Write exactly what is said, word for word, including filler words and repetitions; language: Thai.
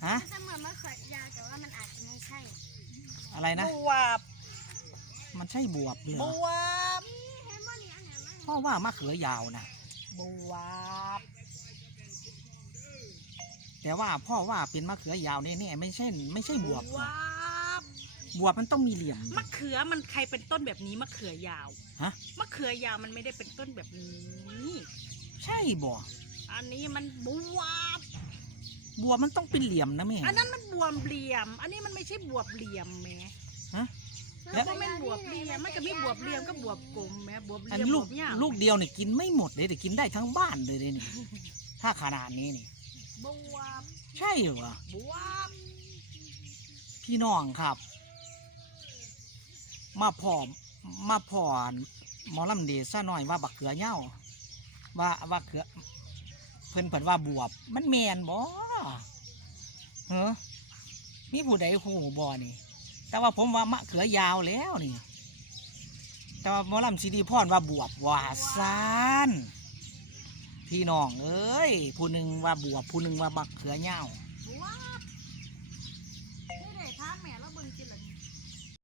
ฮะมันจะเหมือนมะเขือยาวแต่ว่ามันอาจจะไม่ใช่อะไรนะบวบมันใช่บวบเหรบอวบพ่อว่ามะเขือยาวนะบวบแต่ว่าพ่อว่าเป็นมะเขือยาวแน่ๆไม่ใช่ไม่ใช่บวบวนะบบวบมันต้องมีเหลี่ยมมะเขือมันใครเป็นต้นแบบนี้มะเขือยาวฮะมะเขือยาวมันไม่ได้เป็นต้นแบบนี้ใช่บ่อันนี้มันบวบบวบมันต้องเป็นเหลี่ยมนะแม่อันนั้นมันบวบเหลี่ยม อันนี้มันไม่ใช่บวบเหลี่ยมแหม่ฮะแล้วก็ไม่บวบเหลี่ยมมันก็มีบวบเหลี่ยมก็บวบกลมแหม่บวบเหอันลี่ยมลูกบวบยาวลูกเดียวเนี่ยกินไม่หมดเลยแต่กินได้ทั้งบ้านเลยเลยนี่ ถ้าขนาดนี้นี่บวบใช่เหรอบวบพี่น้องครับ มาพอมาพอหมอลำเดชซะหน่อยว่าบักเขือเหย้าว่าว่าเขือเพิ่นเพิ่นว่าบวบ มันแมนบ่เหรอมีผู้ใดฮู้บ่นี่ แต่ว่าผมว่ามะเขือยาวแล้วนี่ แต่ว่าหมอลำซีดีพรว่าบวบว่าซานพี่น้องเอ้ยผู้หนึ่งว่าบวบผู้หนึ่งว่าบักเขือเหย้าบวบ